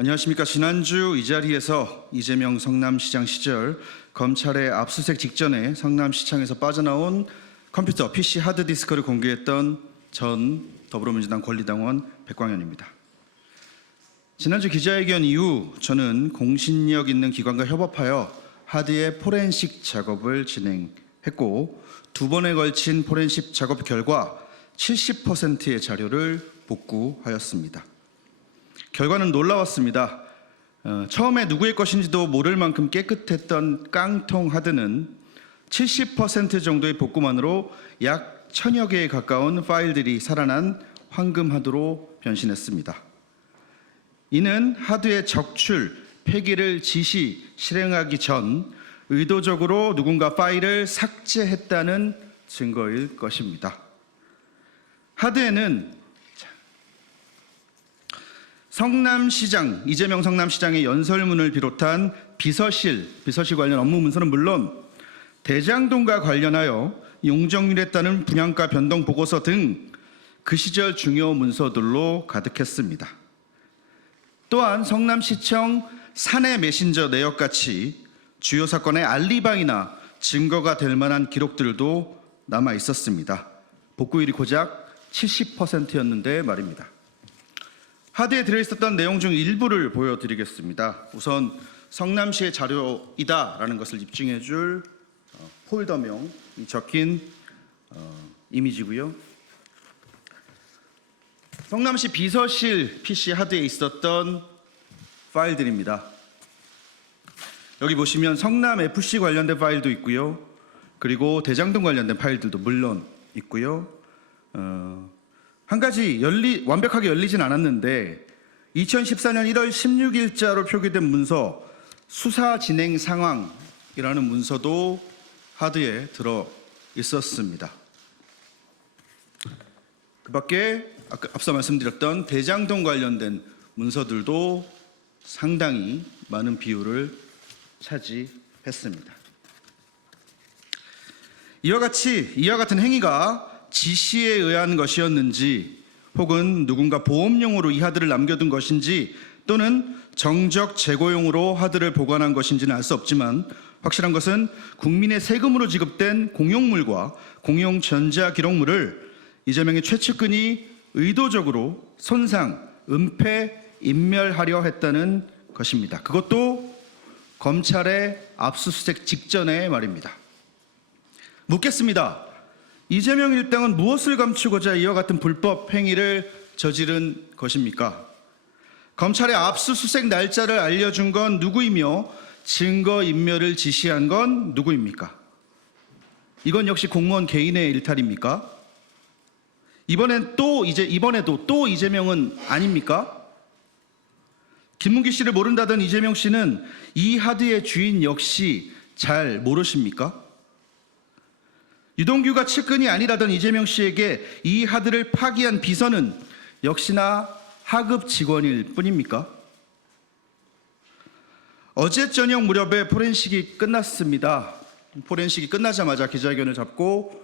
안녕하십니까. 지난주 이 자리에서 이재명 성남시장 시절 검찰의 압수수색 직전에 성남시청에서 빠져나온 컴퓨터 PC 하드디스크를 공개했던 전 더불어민주당 권리당원 백광현입니다. 지난주 기자회견 이후 저는 공신력 있는 기관과 협업하여 하드의 포렌식 작업을 진행했고, 2번에 걸친 포렌식 작업 결과 70%의 자료를 복구하였습니다. 결과는 놀라웠습니다. 처음에 누구의 것인지도 모를 만큼 깨끗했던 깡통 하드는 70% 정도의 복구만으로 약 1000여 개에 가까운 파일들이 살아난 황금 하드로 변신했습니다. 이는 하드의 적출, 폐기를 실행하기 전 의도적으로 누군가 파일을 삭제했다는 증거일 것입니다. 하드에는 성남시장, 이재명 성남시장의 연설문을 비롯한 비서실 관련 업무 문서는 물론 대장동과 관련하여 용적률에 따른 분양가 변동 보고서 등 그 시절 중요 문서들로 가득했습니다. 또한 성남시청 사내 메신저 내역같이 주요 사건의 알리바이나 증거가 될 만한 기록들도 남아 있었습니다. 복구율이 고작 70%였는데 말입니다. 하드에 들어있었던 내용 중 일부를 보여드리겠습니다. 우선 성남시의 자료이다라는 것을 입증해 줄 폴더명이 적힌 이미지고요. 성남시 비서실 PC 하드에 있었던 파일들입니다. 여기 보시면 성남FC 관련된 파일도 있고요. 그리고 대장동 관련된 파일들도 물론 있고요. 한 가지 완벽하게 열리진 않았는데 2014년 1월 16일자로 표기된 문서 수사 진행 상황이라는 문서도 하드에 들어 있었습니다. 그 밖에 앞서 말씀드렸던 대장동 관련된 문서들도 상당히 많은 비율을 차지했습니다. 이와 같은 행위가 지시에 의한 것이었는지, 혹은 누군가 보험용으로 이 하드를 남겨둔 것인지, 또는 정적 재고용으로 하드를 보관한 것인지는 알 수 없지만 확실한 것은 국민의 세금으로 지급된 공용물과 공용 전자기록물을 이재명의 최측근이 의도적으로 손상, 은폐, 인멸하려 했다는 것입니다. 그것도 검찰의 압수수색 직전에 말입니다. 묻겠습니다. 이재명 일당은 무엇을 감추고자 이와 같은 불법 행위를 저지른 것입니까? 검찰의 압수수색 날짜를 알려준 건 누구이며 증거인멸을 지시한 건 누구입니까? 이건 역시 공무원 개인의 일탈입니까? 이번에도 또 이재명은 아닙니까? 김문기 씨를 모른다던 이재명 씨는 이 하드의 주인 역시 잘 모르십니까? 유동규가 측근이 아니라던 이재명 씨에게 이 하드를 파기한 비서는 역시나 하급 직원일 뿐입니까? 어제 저녁 무렵에 포렌식이 끝났습니다. 포렌식이 끝나자마자 기자회견을 잡고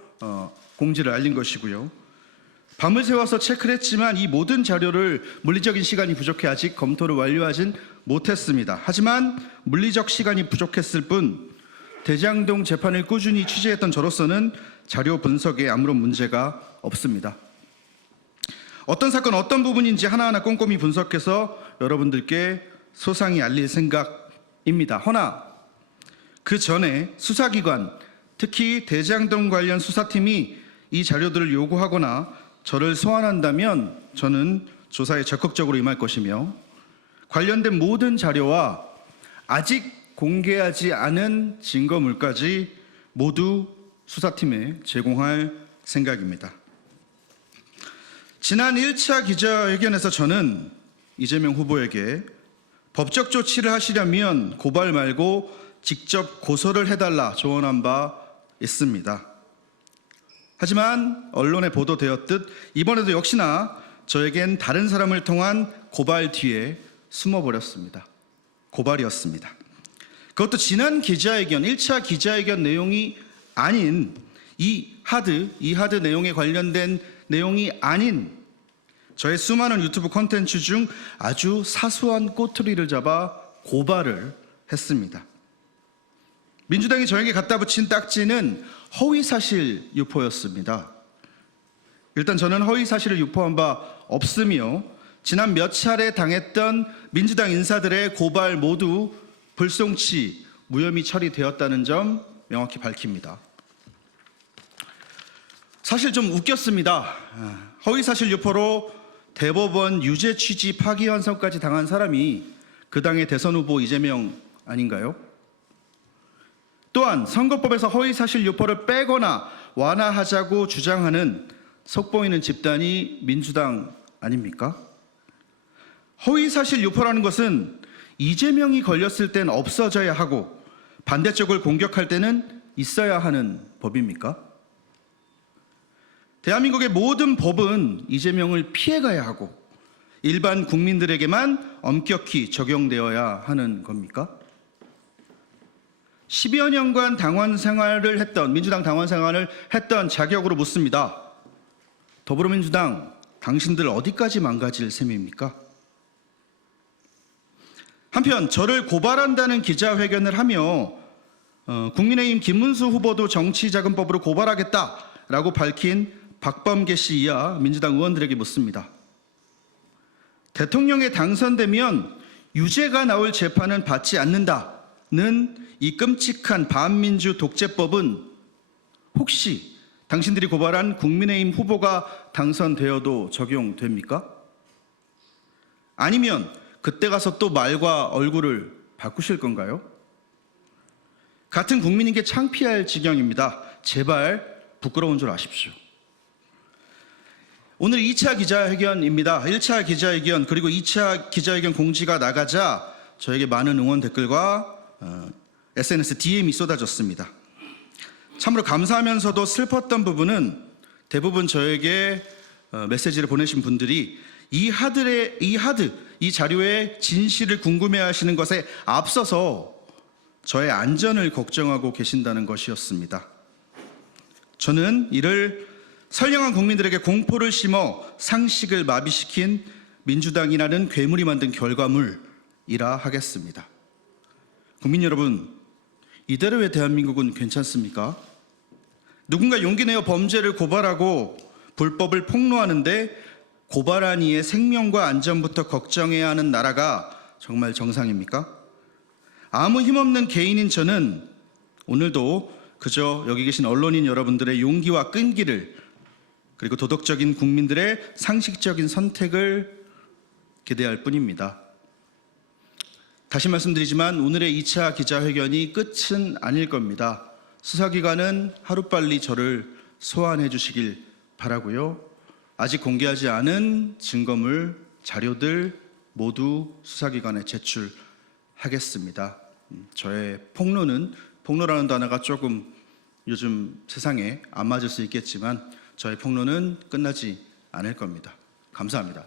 공지를 알린 것이고요. 밤을 새워서 체크를 했지만 이 모든 자료를 물리적인 시간이 부족해 아직 검토를 완료하진 못했습니다. 하지만 물리적 시간이 부족했을 뿐 대장동 재판을 꾸준히 취재했던 저로서는 자료 분석에 아무런 문제가 없습니다. 어떤 사건 어떤 부분인지 하나하나 꼼꼼히 분석해서 여러분들께 소상히 알릴 생각입니다. 허나 그 전에 수사기관, 특히 대장동 관련 수사팀이 이 자료들을 요구하거나 저를 소환한다면 저는 조사에 적극적으로 임할 것이며, 관련된 모든 자료와 아직 공개하지 않은 증거물까지 모두 수사팀에 제공할 생각입니다. 지난 1차 기자회견에서 저는 이재명 후보에게 법적 조치를 하시려면 고발 말고 직접 고소를 해달라 조언한 바 있습니다. 하지만 언론에 보도되었듯 이번에도 역시나 저에겐 다른 사람을 통한 고발 뒤에 숨어버렸습니다. 고발이었습니다. 그것도 지난 기자회견, 1차 기자회견 내용이 아닌 이 하드 내용에 관련된 내용이 아닌 저의 수많은 유튜브 콘텐츠 중 아주 사소한 꼬투리를 잡아 고발을 했습니다. 민주당이 저에게 갖다 붙인 딱지는 허위사실 유포였습니다. 일단 저는 허위사실을 유포한 바 없으며 지난 몇 차례 당했던 민주당 인사들의 고발 모두 불송치, 무혐의 처리되었다는 점 명확히 밝힙니다. 사실 좀 웃겼습니다. 허위사실 유포로 대법원 유죄 취지 파기환송까지 당한 사람이 그 당의 대선 후보 이재명 아닌가요? 또한 선거법에서 허위사실 유포를 빼거나 완화하자고 주장하는 속보이는 집단이 민주당 아닙니까? 허위사실 유포라는 것은 이재명이 걸렸을 땐 없어져야 하고 반대쪽을 공격할 때는 있어야 하는 법입니까? 대한민국의 모든 법은 이재명을 피해가야 하고 일반 국민들에게만 엄격히 적용되어야 하는 겁니까? 10여 년간 당원 생활을 했던, 민주당 당원 생활을 했던 자격으로 묻습니다. 더불어민주당, 당신들 어디까지 망가질 셈입니까? 한편 저를 고발한다는 기자회견을 하며 국민의힘 김문수 후보도 정치자금법으로 고발하겠다라고 밝힌 박범계 씨 이하 민주당 의원들에게 묻습니다. 대통령에 당선되면 유죄가 나올 재판은 받지 않는다는 이 끔찍한 반민주 독재법은 혹시 당신들이 고발한 국민의힘 후보가 당선되어도 적용됩니까? 아니면 그때 가서 또 말과 얼굴을 바꾸실 건가요? 같은 국민인 게 창피할 지경입니다. 제발 부끄러운 줄 아십시오. 오늘 2차 기자회견입니다. 1차 기자회견 그리고 2차 기자회견 공지가 나가자 저에게 많은 응원 댓글과 SNS DM이 쏟아졌습니다. 참으로 감사하면서도 슬펐던 부분은 대부분 저에게 메시지를 보내신 분들이 이 자료의 진실을 궁금해하시는 것에 앞서서 저의 안전을 걱정하고 계신다는 것이었습니다. 저는 이를 선량한 국민들에게 공포를 심어 상식을 마비시킨 민주당이라는 괴물이 만든 결과물이라 하겠습니다. 국민 여러분, 이대로의 대한민국은 괜찮습니까? 누군가 용기 내어 범죄를 고발하고 불법을 폭로하는데 고발한 이의 생명과 안전부터 걱정해야 하는 나라가 정말 정상입니까? 아무 힘없는 개인인 저는 오늘도 그저 여기 계신 언론인 여러분들의 용기와 끈기를 그리고 도덕적인 국민들의 상식적인 선택을 기대할 뿐입니다. 다시 말씀드리지만 오늘의 2차 기자회견이 끝은 아닐 겁니다. 수사기관은 하루빨리 저를 소환해 주시길 바라고요. 아직 공개하지 않은 증거물, 자료들 모두 수사기관에 제출하겠습니다. 저의 폭로라는 단어가 조금 요즘 세상에 안 맞을 수 있겠지만 저의 폭로는 끝나지 않을 겁니다. 감사합니다.